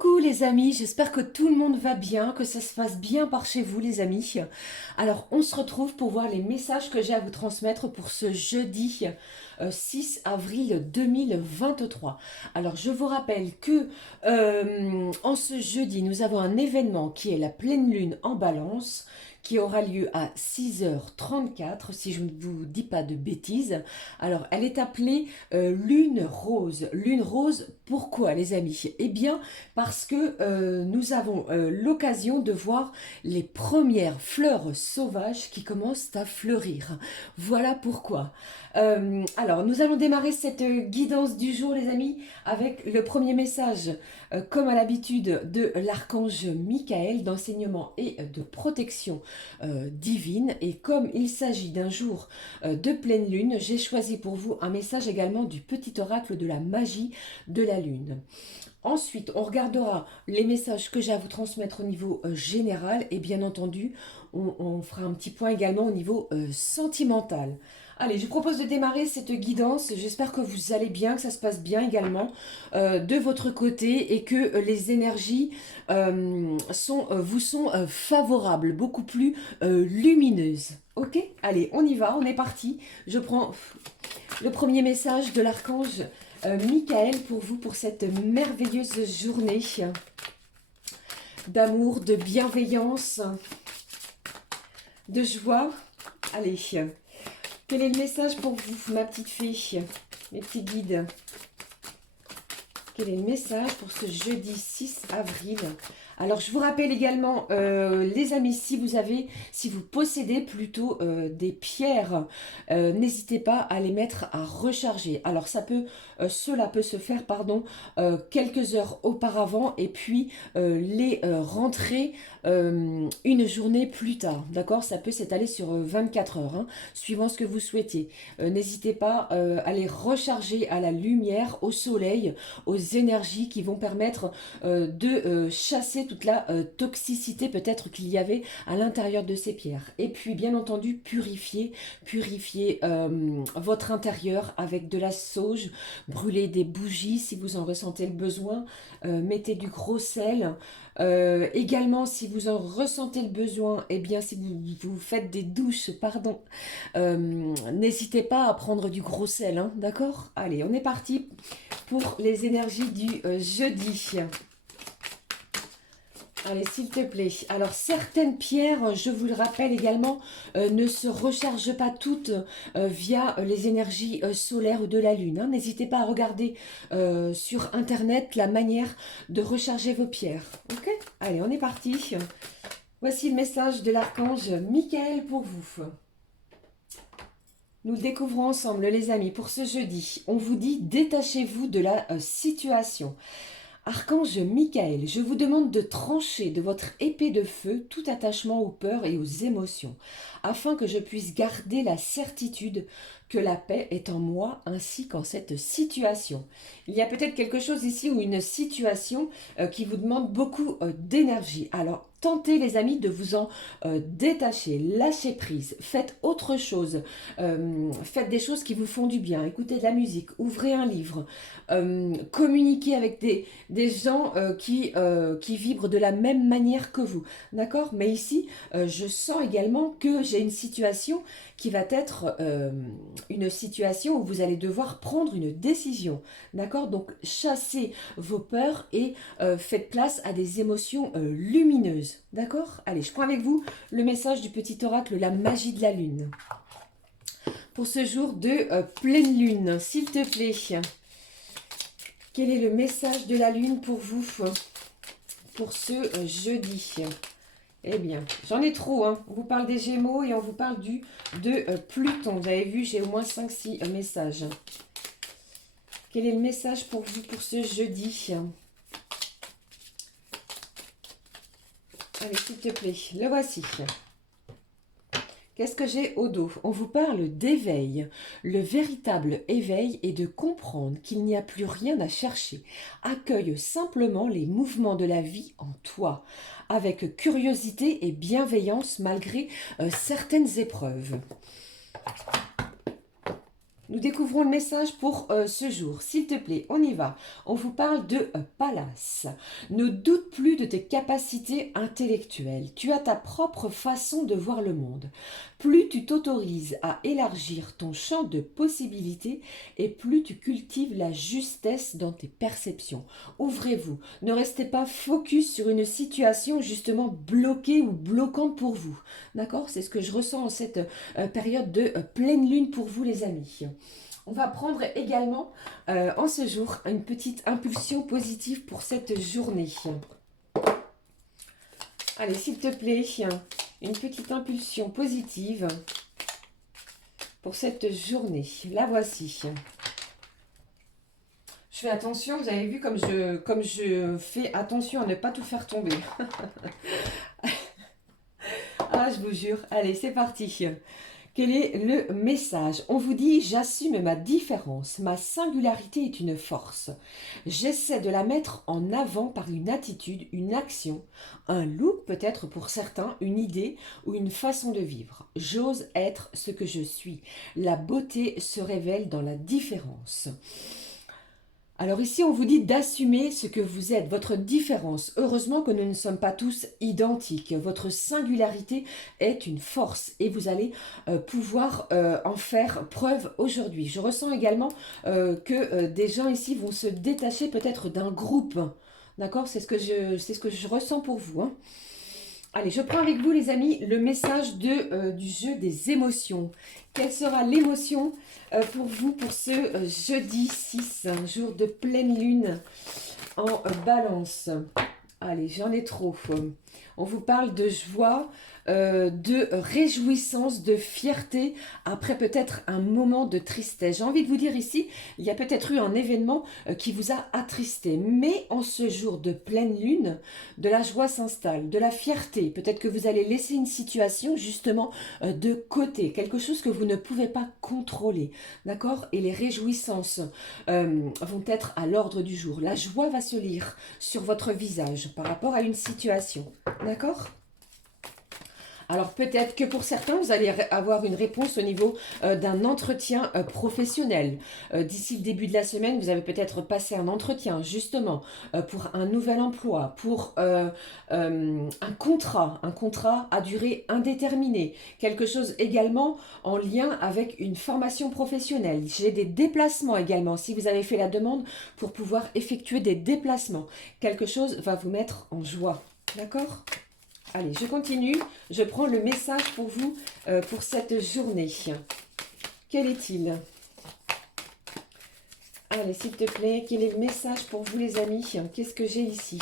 Coucou les amis, j'espère que tout le monde va bien, que ça se passe bien par chez vous les amis. Alors on se retrouve pour voir les messages que j'ai à vous transmettre pour ce jeudi 6 avril 2023. Alors je vous rappelle que en ce jeudi nous avons un événement qui est la pleine lune en balance qui aura lieu à 6h34 si je ne vous dis pas de bêtises. Alors elle est appelée lune rose. Lune rose, pourquoi les amis? Eh bien parce que nous avons l'occasion de voir les premières fleurs sauvages qui commencent à fleurir. Voilà pourquoi. Alors, nous allons démarrer cette guidance du jour, les amis, avec le premier message, comme à l'habitude, de l'archange Michael, d'enseignement et de protection divine. Et comme il s'agit d'un jour de pleine lune, j'ai choisi pour vous un message également du petit oracle de la magie de la lune. Ensuite, on regardera les messages que j'ai à vous transmettre au niveau général et bien entendu, on fera un petit point également au niveau sentimental. Allez, je vous propose de démarrer cette guidance. J'espère que vous allez bien, que ça se passe bien également de votre côté et que les énergies vous sont favorables, beaucoup plus lumineuses. Ok? Allez, on y va, on est parti. Je prends le premier message de l'archange Michael pour vous pour cette merveilleuse journée d'amour, de bienveillance, de joie. Allez, quel est le message pour vous, ma petite fée, mes petits guides? Quel est le message pour ce jeudi 6 avril? Alors, je vous rappelle également, les amis, si vous possédez plutôt des pierres, n'hésitez pas à les mettre à recharger. Alors, cela peut se faire, pardon, quelques heures auparavant et puis les rentrer une journée plus tard. D'accord? Ça peut s'étaler sur 24 heures, hein, suivant ce que vous souhaitez. N'hésitez pas à les recharger à la lumière, au soleil, aux énergies qui vont permettre de chasser toute la toxicité peut-être qu'il y avait à l'intérieur de ces pierres. Et puis bien entendu purifier votre intérieur avec de la sauge, brûler des bougies si vous en ressentez le besoin, mettez du gros sel. Également si vous en ressentez le besoin, et bien si vous faites des douches, pardon, n'hésitez pas à prendre du gros sel, hein, d'accord? Allez, on est parti pour les énergies du jeudi. Allez, s'il te plaît. Alors, certaines pierres, je vous le rappelle également, ne se rechargent pas toutes via les énergies solaires de la Lune, hein. N'hésitez pas à regarder sur Internet la manière de recharger vos pierres. Ok? Allez, on est parti. Voici le message de l'archange Michael pour vous. Nous le découvrons ensemble, les amis, pour ce jeudi. On vous dit, détachez-vous de la situation. Archange Michael, je vous demande de trancher de votre épée de feu tout attachement aux peurs et aux émotions, afin que je puisse garder la certitude que la paix est en moi ainsi qu'en cette situation. Il y a peut-être quelque chose ici ou une situation qui vous demande beaucoup d'énergie. Alors, tentez les amis de vous en détacher, lâchez prise, faites autre chose, faites des choses qui vous font du bien, écoutez de la musique, ouvrez un livre, communiquez avec des gens qui vibrent de la même manière que vous, d'accord? Mais ici, je sens également que j'ai une situation qui va être une situation où vous allez devoir prendre une décision, d'accord? Donc, chassez vos peurs et faites place à des émotions lumineuses, d'accord? Allez, je prends avec vous le message du petit oracle, la magie de la lune. Pour ce jour de pleine lune, s'il te plaît. Quel est le message de la lune pour vous, pour ce jeudi? Eh bien, j'en ai trop, hein. On vous parle des Gémeaux et on vous parle de Pluton. Vous avez vu, j'ai au moins 5-6 messages. Quel est le message pour vous pour ce jeudi? Allez, s'il te plaît, le voici. Qu'est-ce que j'ai au dos? On vous parle d'éveil. Le véritable éveil est de comprendre qu'il n'y a plus rien à chercher. Accueille simplement les mouvements de la vie en toi, avec curiosité et bienveillance malgré certaines épreuves. Nous découvrons le message pour ce jour. S'il te plaît, on y va. On vous parle de Pallas. Ne doute plus de tes capacités intellectuelles. Tu as ta propre façon de voir le monde. Plus tu t'autorises à élargir ton champ de possibilités et plus tu cultives la justesse dans tes perceptions. Ouvrez-vous. Ne restez pas focus sur une situation justement bloquée ou bloquante pour vous. D'accord? C'est ce que je ressens en cette période de pleine lune pour vous les amis. On va prendre également en ce jour une petite impulsion positive pour cette journée. Allez, s'il te plaît, une petite impulsion positive pour cette journée. La voici. Je fais attention, vous avez vu comme je fais attention à ne pas tout faire tomber. Ah, je vous jure. Allez, c'est parti. Quel est le message? On vous dit, j'assume ma différence, ma singularité est une force. J'essaie de la mettre en avant par une attitude, une action, un look peut-être pour certains, une idée ou une façon de vivre. J'ose être ce que je suis. La beauté se révèle dans la différence. Alors ici, on vous dit d'assumer ce que vous êtes, votre différence. Heureusement que nous ne sommes pas tous identiques. Votre singularité est une force et vous allez pouvoir en faire preuve aujourd'hui. Je ressens également que des gens ici vont se détacher peut-être d'un groupe. D'accord? C'est ce que je ressens pour vous. Hein. Allez, je prends avec vous les amis le message du jeu des émotions. Quelle sera l'émotion pour vous pour ce jeudi 6, un jour de pleine lune en balance? Allez, j'en ai trop. On vous parle de joie, de réjouissance, de fierté, après peut-être un moment de tristesse. J'ai envie de vous dire ici, il y a peut-être eu un événement qui vous a attristé. Mais en ce jour de pleine lune, de la joie s'installe, de la fierté. Peut-être que vous allez laisser une situation justement de côté, quelque chose que vous ne pouvez pas contrôler. D'accord? Et les réjouissances vont être à l'ordre du jour. La joie va se lire sur votre visage par rapport à une situation. D'accord? Alors peut-être que pour certains, vous allez avoir une réponse au niveau d'un entretien professionnel. D'ici le début de la semaine, vous avez peut-être passé un entretien justement pour un nouvel emploi, pour un contrat à durée indéterminée. Quelque chose également en lien avec une formation professionnelle. J'ai des déplacements également, si vous avez fait la demande pour pouvoir effectuer des déplacements. Quelque chose va vous mettre en joie. D'accord ? Allez, je continue. Je prends le message pour vous pour cette journée. Quel est-il? Allez, s'il te plaît, quel est le message pour vous les amis? Qu'est-ce que j'ai ici?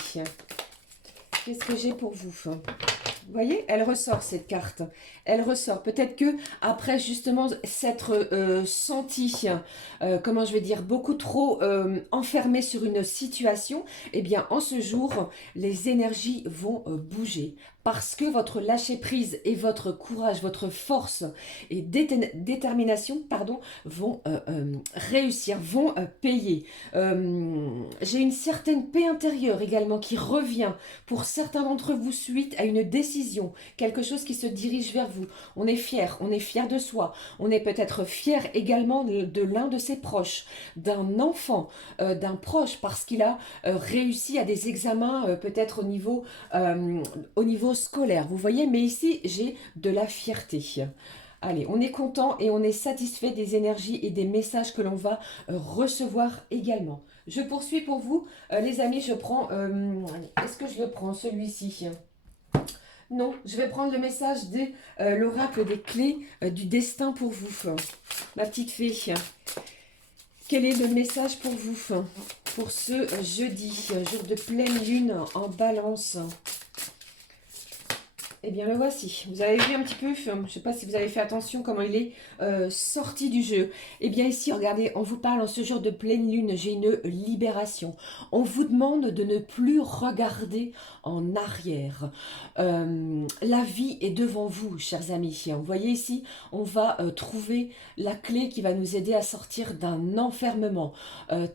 Qu'est-ce que j'ai pour vous? Vous voyez, elle ressort cette carte. Elle ressort. Peut-être que après justement s'être senti, comment je vais dire, beaucoup trop enfermé sur une situation, eh bien en ce jour, les énergies vont bouger. Parce que votre lâcher-prise et votre courage, votre force et détermination, pardon, vont réussir, vont payer. J'ai une certaine paix intérieure également qui revient pour certains d'entre vous suite à une décision, quelque chose qui se dirige vers vous. On est fier de soi. On est peut-être fier également de l'un de ses proches, d'un enfant, d'un proche, parce qu'il a réussi à des examens peut-être au niveau scolaire. Vous voyez, mais ici, j'ai de la fierté. Allez, on est content et on est satisfait des énergies et des messages que l'on va recevoir également. Je poursuis pour vous, les amis, je prends... est-ce que je le prends, celui-ci? Non, je vais prendre le message de l'oracle des clés du destin pour vous. Ma petite fée, quel est le message pour vous pour ce jeudi, jour de pleine lune en balance? Eh bien, le voici. Vous avez vu un petit peu, je ne sais pas si vous avez fait attention comment il est sorti du jeu. Eh bien, ici, regardez, on vous parle en ce jour de pleine lune, j'ai une libération. On vous demande de ne plus regarder en arrière. La vie est devant vous, chers amis. Vous voyez ici, on va trouver la clé qui va nous aider à sortir d'un enfermement,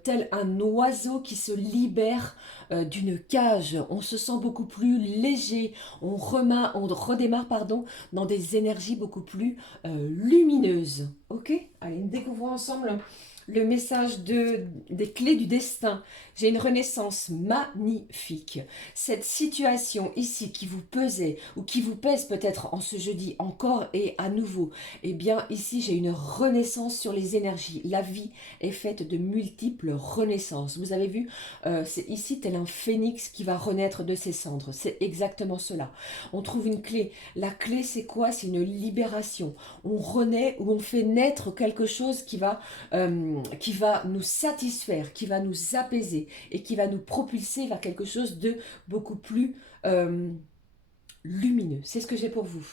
tel un oiseau qui se libère d'une cage. On se sent beaucoup plus léger, on on redémarre, pardon, dans des énergies beaucoup plus lumineuses. Ok? Allez, nous découvrons ensemble le message des clés du destin. J'ai une renaissance magnifique. Cette situation ici qui vous pesait ou qui vous pèse peut-être en ce jeudi encore et à nouveau, eh bien ici j'ai une renaissance sur les énergies. La vie est faite de multiples renaissances. Vous avez vu, c'est ici tel un phénix qui va renaître de ses cendres. C'est exactement cela. On trouve une clé. La clé c'est quoi? C'est une libération. On renaît ou on fait naître quelque chose qui va nous satisfaire, qui va nous apaiser et qui va nous propulser vers quelque chose de beaucoup plus lumineux. C'est ce que j'ai pour vous.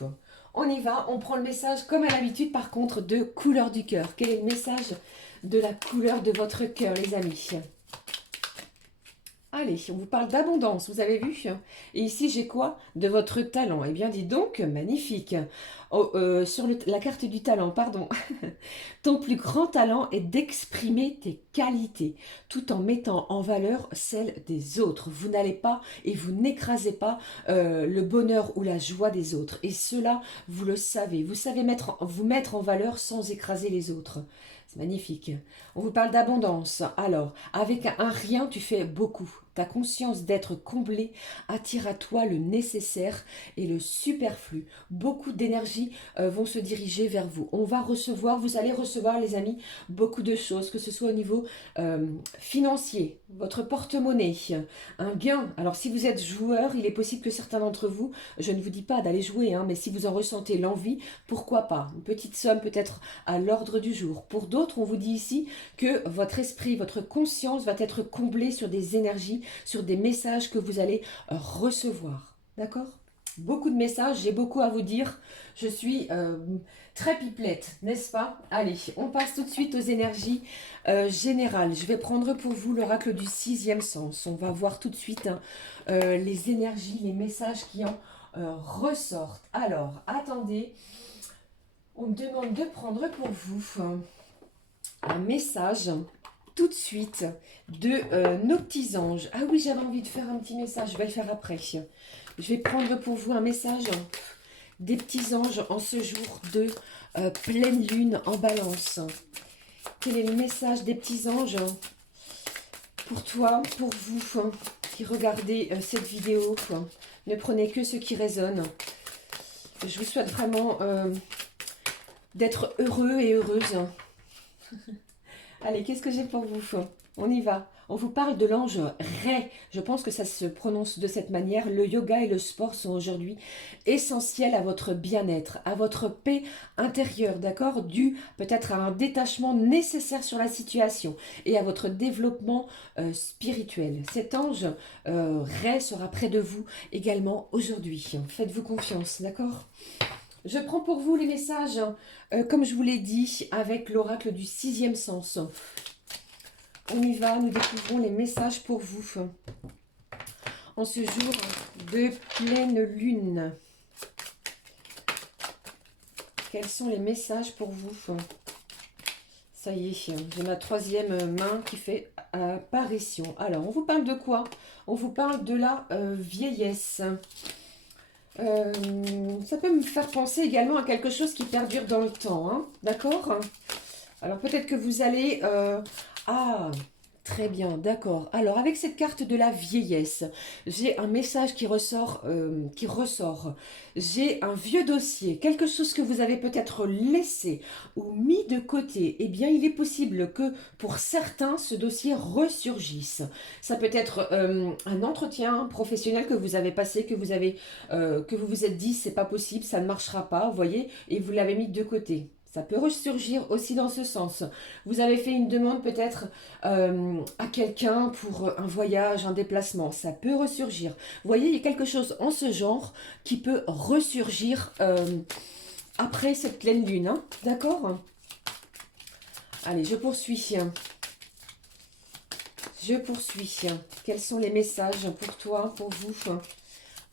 On y va, on prend le message comme à l'habitude par contre de couleur du cœur. Quel est le message de la couleur de votre cœur les amis? Allez, on vous parle d'abondance, vous avez vu? Et ici, j'ai quoi? De votre talent. Eh bien, dis donc, magnifique. Oh, sur la carte du talent, pardon. Ton plus grand talent est d'exprimer tes qualités, tout en mettant en valeur celles des autres. Vous n'allez pas et vous n'écrasez pas le bonheur ou la joie des autres. Et cela, vous le savez. Vous savez vous mettre en valeur sans écraser les autres. C'est magnifique. On vous parle d'abondance. Alors, avec un rien, tu fais beaucoup. Ta conscience d'être comblé attire à toi le nécessaire et le superflu. Beaucoup d'énergie vont se diriger vers vous. On va recevoir, vous allez recevoir, les amis, beaucoup de choses, que ce soit au niveau financier, votre porte-monnaie, un gain. Alors, si vous êtes joueur, il est possible que certains d'entre vous, je ne vous dis pas d'aller jouer, hein, mais si vous en ressentez l'envie, pourquoi pas? Une petite somme peut-être à l'ordre du jour. Pour d'autres, on vous dit ici que votre esprit, votre conscience va être comblée sur des énergies, sur des messages que vous allez recevoir. D'accord? Beaucoup de messages, j'ai beaucoup à vous dire. Je suis très pipelette, n'est-ce pas? Allez, on passe tout de suite aux énergies générales. Je vais prendre pour vous l'oracle du sixième sens. On va voir tout de suite hein, les énergies, les messages qui en ressortent. Alors, attendez. On me demande de prendre pour vous un message tout de suite de nos petits anges. Ah oui, j'avais envie de faire un petit message, je vais le faire après. Je vais prendre pour vous un message des petits anges en ce jour de pleine lune en balance. Quel est le message des petits anges pour toi, pour vous qui regardez cette vidéo? Ne prenez que ce qui résonne. Je vous souhaite vraiment d'être heureux et heureuse. Allez, qu'est-ce que j'ai pour vous? On y va. On vous parle de l'ange Ré. Je pense que ça se prononce de cette manière. Le yoga et le sport sont aujourd'hui essentiels à votre bien-être, à votre paix intérieure, d'accord? Dû peut-être à un détachement nécessaire sur la situation et à votre développement spirituel. Cet ange Ré sera près de vous également aujourd'hui. Faites-vous confiance, d'accord? Je prends pour vous les messages, comme je vous l'ai dit, avec l'oracle du sixième sens. On y va, nous découvrons les messages pour vous. En ce jour de pleine lune. Quels sont les messages pour vous? Ça y est, j'ai ma troisième main qui fait apparition. Alors, on vous parle de quoi? On vous parle de la vieillesse. Ça peut me faire penser également à quelque chose qui perdure dans le temps, hein, d'accord? Alors peut-être que vous allez... Ah, très bien, d'accord. Alors avec cette carte de la vieillesse, j'ai un message qui ressort. J'ai un vieux dossier, quelque chose que vous avez peut-être laissé ou mis de côté. Eh bien, il est possible que pour certains, ce dossier ressurgisse. Ça peut être un entretien professionnel que vous avez passé, que vous vous êtes dit, c'est pas possible, ça ne marchera pas, vous voyez, et vous l'avez mis de côté. Ça peut ressurgir aussi dans ce sens. Vous avez fait une demande peut-être à quelqu'un pour un voyage, un déplacement. Ça peut ressurgir. Vous voyez, il y a quelque chose en ce genre qui peut ressurgir après cette pleine lune. Hein, d'accord? Allez, je poursuis. Je poursuis. Quels sont les messages pour toi, pour vous?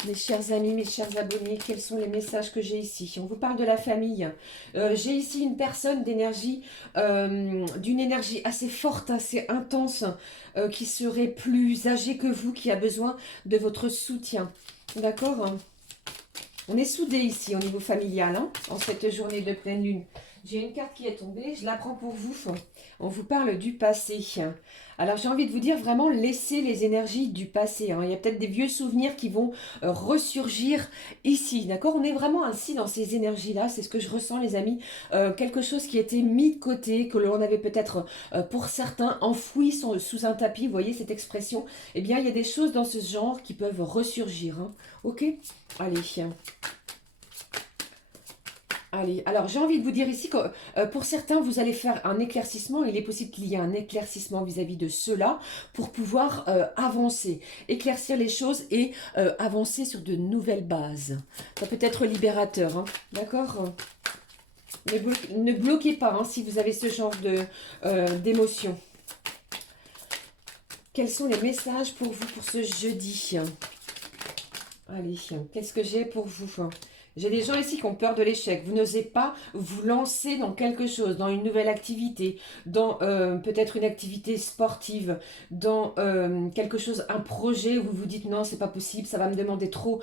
Mes chers amis, mes chers abonnés, quels sont les messages que j'ai ici? On vous parle de la famille. J'ai ici une personne d'énergie, d'une énergie assez forte, assez intense, qui serait plus âgée que vous, qui a besoin de votre soutien. D'accord? On est soudés ici au niveau familial, hein, en cette journée de pleine lune. J'ai une carte qui est tombée, je la prends pour vous. On vous parle du passé. Alors j'ai envie de vous dire vraiment, laissez les énergies du passé, hein. Il y a peut-être des vieux souvenirs qui vont ressurgir ici, d'accord? On est vraiment ainsi dans ces énergies-là, c'est ce que je ressens les amis. Quelque chose qui a été mis de côté, que l'on avait peut-être pour certains enfoui sous un tapis, vous voyez cette expression? Eh bien il y a des choses dans ce genre qui peuvent ressurgir, hein. Ok? Allez. Allez, alors j'ai envie de vous dire ici que pour certains, vous allez faire un éclaircissement. Il est possible qu'il y ait un éclaircissement vis-à-vis de cela pour pouvoir avancer, éclaircir les choses et avancer sur de nouvelles bases. Ça peut être libérateur, hein, d'accord? Ne bloquez pas hein, si vous avez ce genre d'émotion. Quels sont les messages pour vous pour ce jeudi? Allez, qu'est-ce que j'ai pour vous? J'ai des gens ici qui ont peur de l'échec. Vous n'osez pas vous lancer dans quelque chose, dans une nouvelle activité, dans peut-être une activité sportive, dans quelque chose, un projet où vous vous dites non, c'est pas possible, ça va me demander trop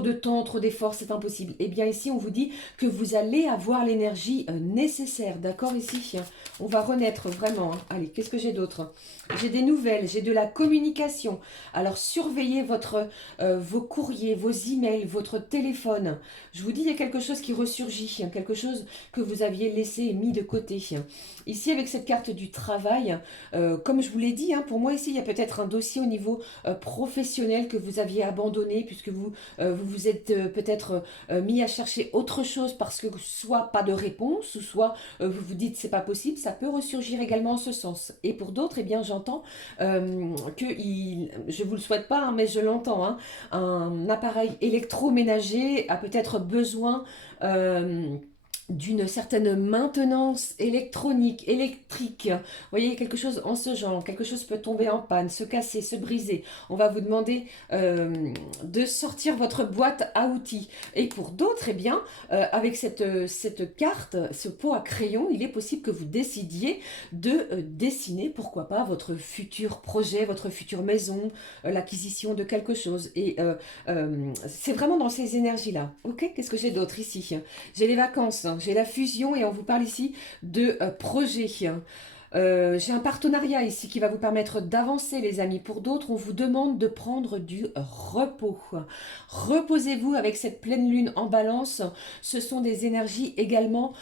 de temps, trop d'efforts, c'est impossible. Eh bien ici, on vous dit que vous allez avoir l'énergie nécessaire, d'accord ici? On va renaître vraiment, hein. Allez, qu'est-ce que j'ai d'autre? J'ai des nouvelles, j'ai de la communication. Alors surveillez vos courriers, vos emails, votre téléphone. Je vous dis, il y a quelque chose qui ressurgit, hein, quelque chose que vous aviez laissé et mis de côté. Ici, avec cette carte du travail, comme je vous l'ai dit, hein, pour moi ici, il y a peut-être un dossier au niveau professionnel que vous aviez abandonné, puisque vous êtes peut-être mis à chercher autre chose parce que soit pas de réponse, ou soit vous vous dites c'est pas possible, ça peut ressurgir également en ce sens. Et pour d'autres, eh bien j'entends je vous le souhaite pas, hein, mais je l'entends, hein, un appareil électroménager a peut-être besoin d'une certaine maintenance électronique, électrique. Vous voyez, quelque chose en ce genre, quelque chose peut tomber en panne, se casser, se briser. On va vous demander de sortir votre boîte à outils. Et pour d'autres, eh bien, avec cette carte, ce pot à crayon, il est possible que vous décidiez de dessiner, pourquoi pas, votre futur projet, votre future maison, l'acquisition de quelque chose. Et c'est vraiment dans ces énergies-là. Ok, qu'est-ce que j'ai d'autre ici? J'ai les vacances, hein, j'ai la fusion et on vous parle ici de projet. J'ai un partenariat ici qui va vous permettre d'avancer les amis. Pour d'autres, on vous demande de prendre du repos. Reposez-vous avec cette pleine lune en balance. Ce sont des énergies également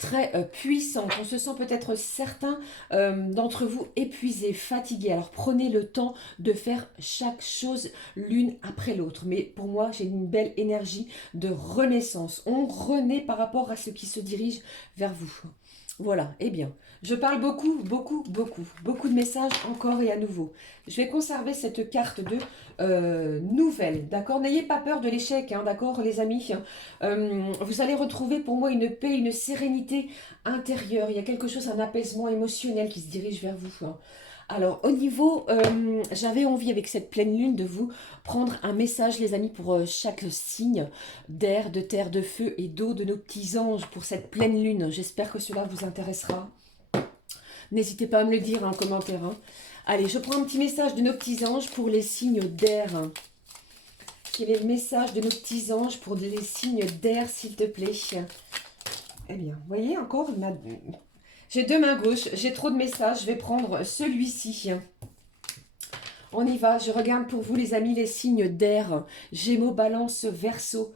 très puissantes. On se sent peut-être certains d'entre vous épuisés, fatigués. Alors prenez le temps de faire chaque chose l'une après l'autre. Mais pour moi, j'ai une belle énergie de renaissance. On renaît par rapport à ce qui se dirige vers vous. Voilà, eh bien, je parle beaucoup de messages encore et à nouveau. Je vais conserver cette carte de nouvelles, d'accord? N'ayez pas peur de l'échec, hein, d'accord les amis? Vous allez retrouver pour moi une paix, une sérénité intérieure. Il y a quelque chose, un apaisement émotionnel qui se dirige vers vous, hein. Alors, au niveau, j'avais envie avec cette pleine lune de vous prendre un message, les amis, pour chaque signe d'air, de terre, de feu et d'eau de nos petits anges pour cette pleine lune. J'espère que cela vous intéressera. N'hésitez pas à me le dire en commentaire, hein. Allez, je prends un petit message de nos petits anges pour les signes d'air. Quel est le message de nos petits anges pour les signes d'air, s'il te plaît? Eh bien, vous voyez encore, j'ai deux mains gauches, j'ai trop de messages, je vais prendre celui-ci. On y va, je regarde pour vous les amis les signes d'air, Gémeaux, Balance, Verseau.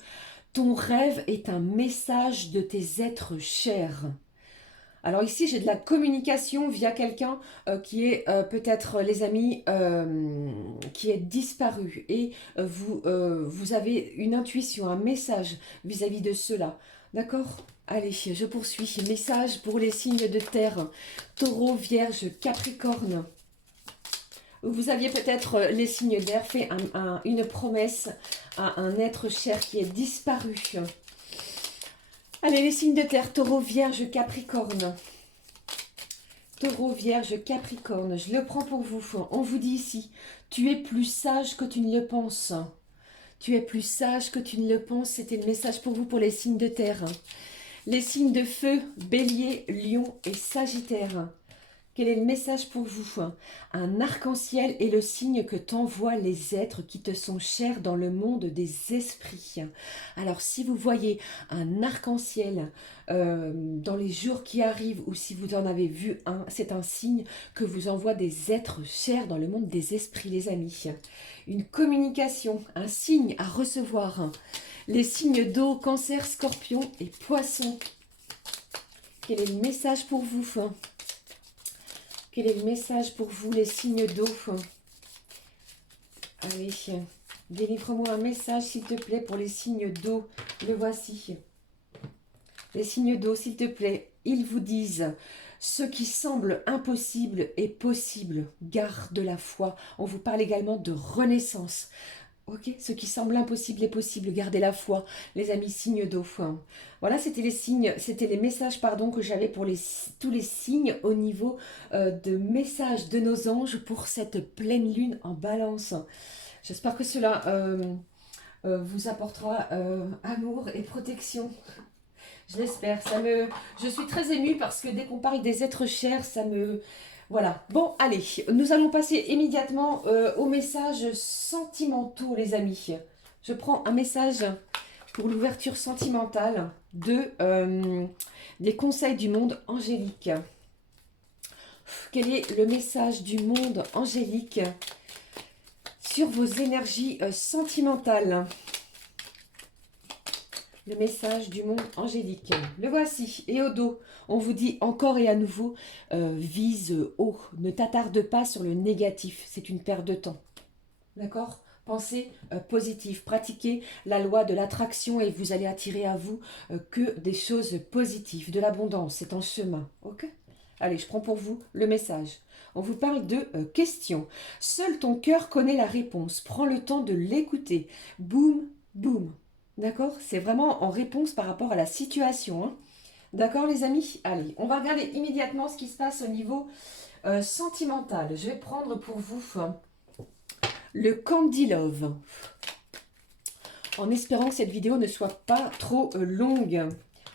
Ton rêve est un message de tes êtres chers. Alors ici, j'ai de la communication via quelqu'un qui est peut-être, les amis, qui est disparu. Et vous avez une intuition, un message vis-à-vis de cela. D'accord? Allez, je poursuis. Message pour les signes de terre. Taureau, Vierge, Capricorne. Vous aviez peut-être, les signes d'air, fait une promesse à un être cher qui est disparu. Allez, les signes de terre, Taureau, Vierge, Capricorne. Taureau, Vierge, Capricorne, je le prends pour vous. On vous dit ici, tu es plus sage que tu ne le penses. Tu es plus sage que tu ne le penses. C'était le message pour vous pour les signes de terre. Les signes de feu, Bélier, Lion et Sagittaire. Quel est le message pour vous? Un arc-en-ciel est le signe que t'envoient les êtres qui te sont chers dans le monde des esprits. Alors si vous voyez un arc-en-ciel dans les jours qui arrivent ou si vous en avez vu un, c'est un signe que vous envoie des êtres chers dans le monde des esprits, les amis. Une communication, un signe à recevoir. Les signes d'eau, cancer, scorpion et poisson. Quel est le message pour vous? Quel est le message pour vous, les signes d'eau? Allez, délivre-moi un message, s'il te plaît, pour les signes d'eau. Le voici. Les signes d'eau, s'il te plaît, ils vous disent ce qui semble impossible est possible. Garde la foi. On vous parle également de renaissance. Ok, ce qui semble impossible est possible. Gardez la foi, les amis, signes d'eau. Voilà, c'était les signes, c'était les messages, pardon, que j'avais pour tous les signes au niveau de messages de nos anges pour cette pleine lune en Balance. J'espère que cela vous apportera amour et protection. Je l'espère. Je suis très émue parce que dès qu'on parle des êtres chers, ça me... Voilà. Bon, allez, nous allons passer immédiatement aux messages sentimentaux, les amis. Je prends un message pour l'ouverture sentimentale des conseils du monde angélique. Quel est le message du monde angélique sur vos énergies sentimentales? Le message du monde angélique. Le voici. Et au dos, on vous dit encore et à nouveau, vise haut. Ne t'attarde pas sur le négatif. C'est une perte de temps. D'accord? Pensez positif. Pratiquez la loi de l'attraction et vous allez attirer à vous que des choses positives. De l'abondance. C'est en chemin. Ok? Allez, je prends pour vous le message. On vous parle de questions. Seul ton cœur connaît la réponse. Prends le temps de l'écouter. Boum, boum. D'accord? C'est vraiment en réponse par rapport à la situation. Hein. D'accord, les amis? Allez, on va regarder immédiatement ce qui se passe au niveau sentimental. Je vais prendre pour vous le Candy Love. En espérant que cette vidéo ne soit pas trop longue.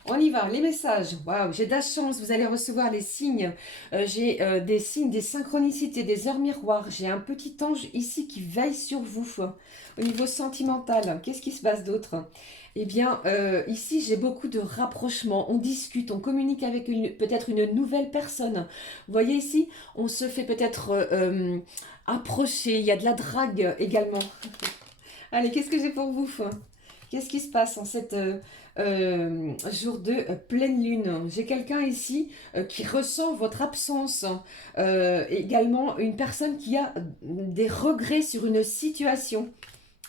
On y va, les messages. Waouh, j'ai de la chance, vous allez recevoir les signes. J'ai des signes, des synchronicités, des heures miroirs. J'ai un petit ange ici qui veille sur vous. Au niveau sentimental, qu'est-ce qui se passe d'autre? Eh bien, ici, j'ai beaucoup de rapprochements. On discute, on communique avec peut-être une nouvelle personne. Vous voyez ici, on se fait peut-être approcher. Il y a de la drague également. Allez, qu'est-ce que j'ai pour vous? Qu'est-ce qui se passe en cette jour de pleine lune? J'ai quelqu'un ici qui ressent votre absence. Également, une personne qui a des regrets sur une situation.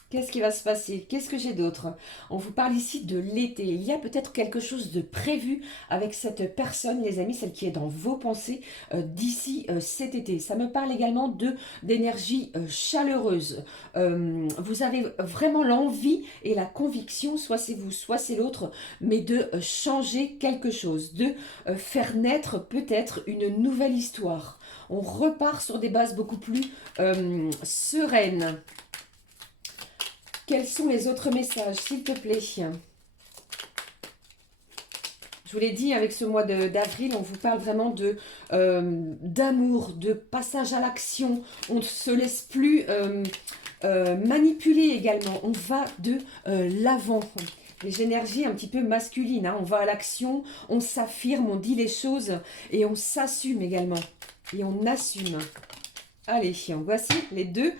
Qu'est-ce qui va se passer? Qu'est-ce que j'ai d'autre? On vous parle ici de l'été. Il y a peut-être quelque chose de prévu avec cette personne, les amis, celle qui est dans vos pensées d'ici cet été. Ça me parle également d'énergie chaleureuse. Vous avez vraiment l'envie et la conviction, soit c'est vous, soit c'est l'autre, mais de changer quelque chose, de faire naître peut-être une nouvelle histoire. On repart sur des bases beaucoup plus sereines. Quels sont les autres messages, s'il te plaît? Je vous l'ai dit, avec ce mois d'avril, on vous parle vraiment d'amour, de passage à l'action. On ne se laisse plus manipuler également. On va de l'avant. Les énergies un petit peu masculines. Hein. On va à l'action, on s'affirme, on dit les choses et on s'assume également. Et on assume. Allez, voici les deux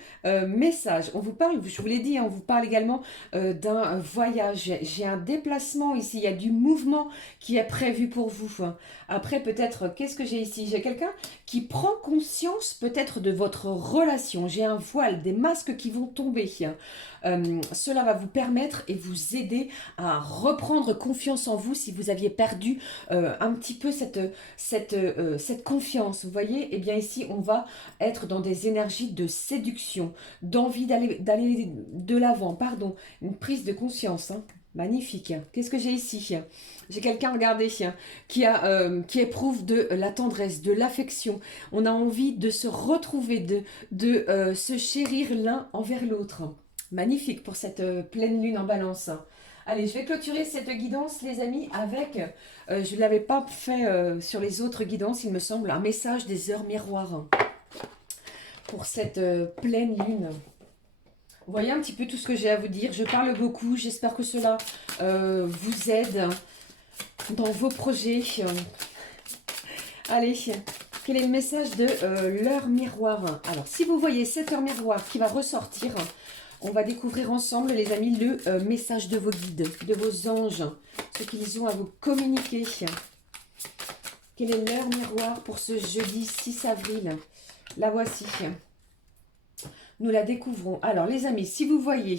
messages. On vous parle, je vous l'ai dit, on vous parle également d'un voyage. J'ai un déplacement ici, il y a du mouvement qui est prévu pour vous. Après, peut-être, qu'est-ce que j'ai ici? J'ai quelqu'un qui prend conscience peut-être de votre relation. J'ai un voile, des masques qui vont tomber. Cela va vous permettre et vous aider à reprendre confiance en vous si vous aviez perdu un petit peu cette confiance. Vous voyez? Eh bien ici, on va être dans des énergies de séduction, d'envie d'aller de l'avant, pardon, une prise de conscience. Hein. Magnifique. Qu'est-ce que j'ai ici? J'ai quelqu'un, regardez, qui éprouve de la tendresse, de l'affection. On a envie de se retrouver, de se chérir l'un envers l'autre. Magnifique pour cette pleine lune en Balance. Allez, je vais clôturer cette guidance, les amis, avec, je ne l'avais pas fait sur les autres guidances, il me semble, un message des heures miroirs pour cette pleine lune. Vous voyez un petit peu tout ce que j'ai à vous dire. Je parle beaucoup, j'espère que cela vous aide dans vos projets. Allez, quel est le message de l'heure miroir? Alors, si vous voyez cette heure miroir qui va ressortir, on va découvrir ensemble, les amis, le message de vos guides, de vos anges, ce qu'ils ont à vous communiquer. Quelle est l'heure miroir pour ce jeudi 6 avril? La voici. Nous la découvrons. Alors, les amis, si vous voyez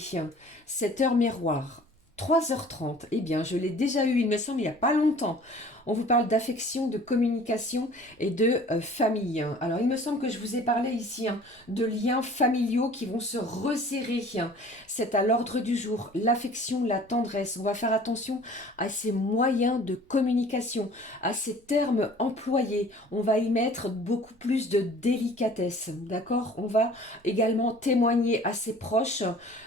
cette heure miroir, 3h30, eh bien, je l'ai déjà eu, il me semble, il n'y a pas longtemps. On vous parle d'affection, de communication et de famille. Alors, il me semble que je vous ai parlé ici de liens familiaux qui vont se resserrer. C'est à l'ordre du jour, l'affection, la tendresse. On va faire attention à ces moyens de communication, à ces termes employés. On va y mettre beaucoup plus de délicatesse, d'accord? On va également témoigner à ses proches,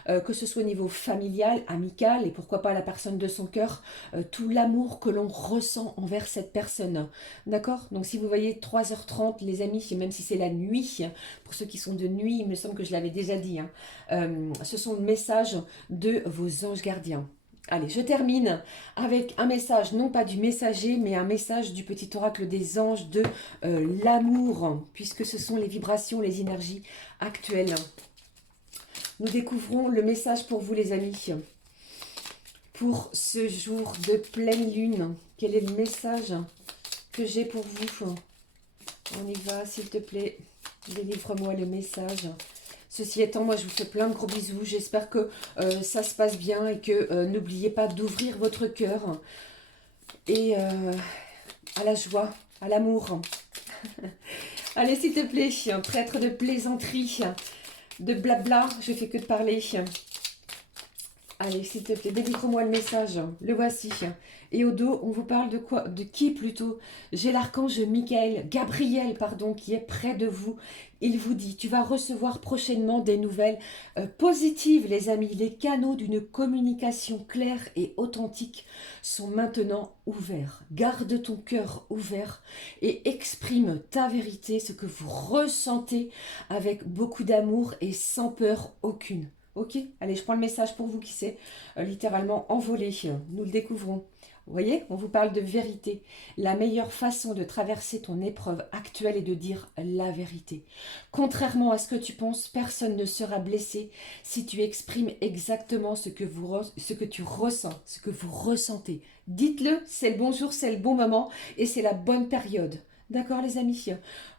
que ce soit au niveau familial, amical et pourquoi pas la personne de son cœur, tout l'amour que l'on ressent envers cette personne. D'accord? Donc si vous voyez 3h30, les amis, même si c'est la nuit, pour ceux qui sont de nuit, il me semble que je l'avais déjà dit, ce sont le message de vos anges gardiens. Allez, je termine avec un message, non pas du messager, mais un message du petit oracle des anges de l'amour, puisque ce sont les vibrations, les énergies actuelles. Nous découvrons le message pour vous, les amis. Pour ce jour de pleine lune, quel est le message que j'ai pour vous? On y va, s'il te plaît. Délivre-moi le message. Ceci étant, moi, je vous fais plein de gros bisous. J'espère que ça se passe bien et que n'oubliez pas d'ouvrir votre cœur et à la joie, à l'amour. Allez, s'il te plaît, prêtre de plaisanterie, de blabla, je fais que de parler. Allez, s'il te plaît, délivre-moi le message. Le voici. Et au dos, on vous parle de quoi? De qui plutôt? J'ai l'archange Gabriel, pardon, qui est près de vous. Il vous dit, tu vas recevoir prochainement des nouvelles positives, les amis. Les canaux d'une communication claire et authentique sont maintenant ouverts. Garde ton cœur ouvert et exprime ta vérité, ce que vous ressentez avec beaucoup d'amour et sans peur aucune. Ok, allez, je prends le message pour vous qui s'est littéralement envolé. Nous le découvrons. Vous voyez, on vous parle de vérité. La meilleure façon de traverser ton épreuve actuelle est de dire la vérité. Contrairement à ce que tu penses, personne ne sera blessé si tu exprimes exactement ce que tu ressens, ce que vous ressentez. Dites-le, c'est le bon jour, c'est le bon moment et c'est la bonne période. D'accord les amis?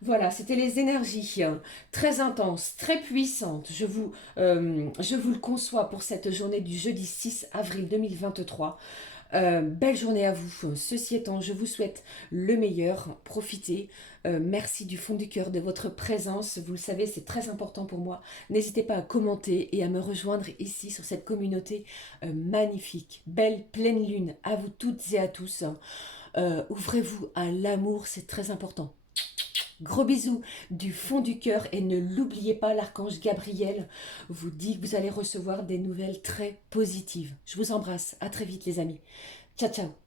Voilà, c'était les énergies très intenses, très puissantes. Je vous le conçois pour cette journée du jeudi 6 avril 2023. Belle journée à vous. Ceci étant, je vous souhaite le meilleur. Profitez. Merci du fond du cœur de votre présence. Vous le savez, c'est très important pour moi. N'hésitez pas à commenter et à me rejoindre ici sur cette communauté magnifique. Belle pleine lune à vous toutes et à tous. Ouvrez-vous à l'amour, c'est très important. Gros bisous du fond du cœur et ne l'oubliez pas, l'archange Gabriel vous dit que vous allez recevoir des nouvelles très positives. Je vous embrasse, à très vite les amis. Ciao ciao.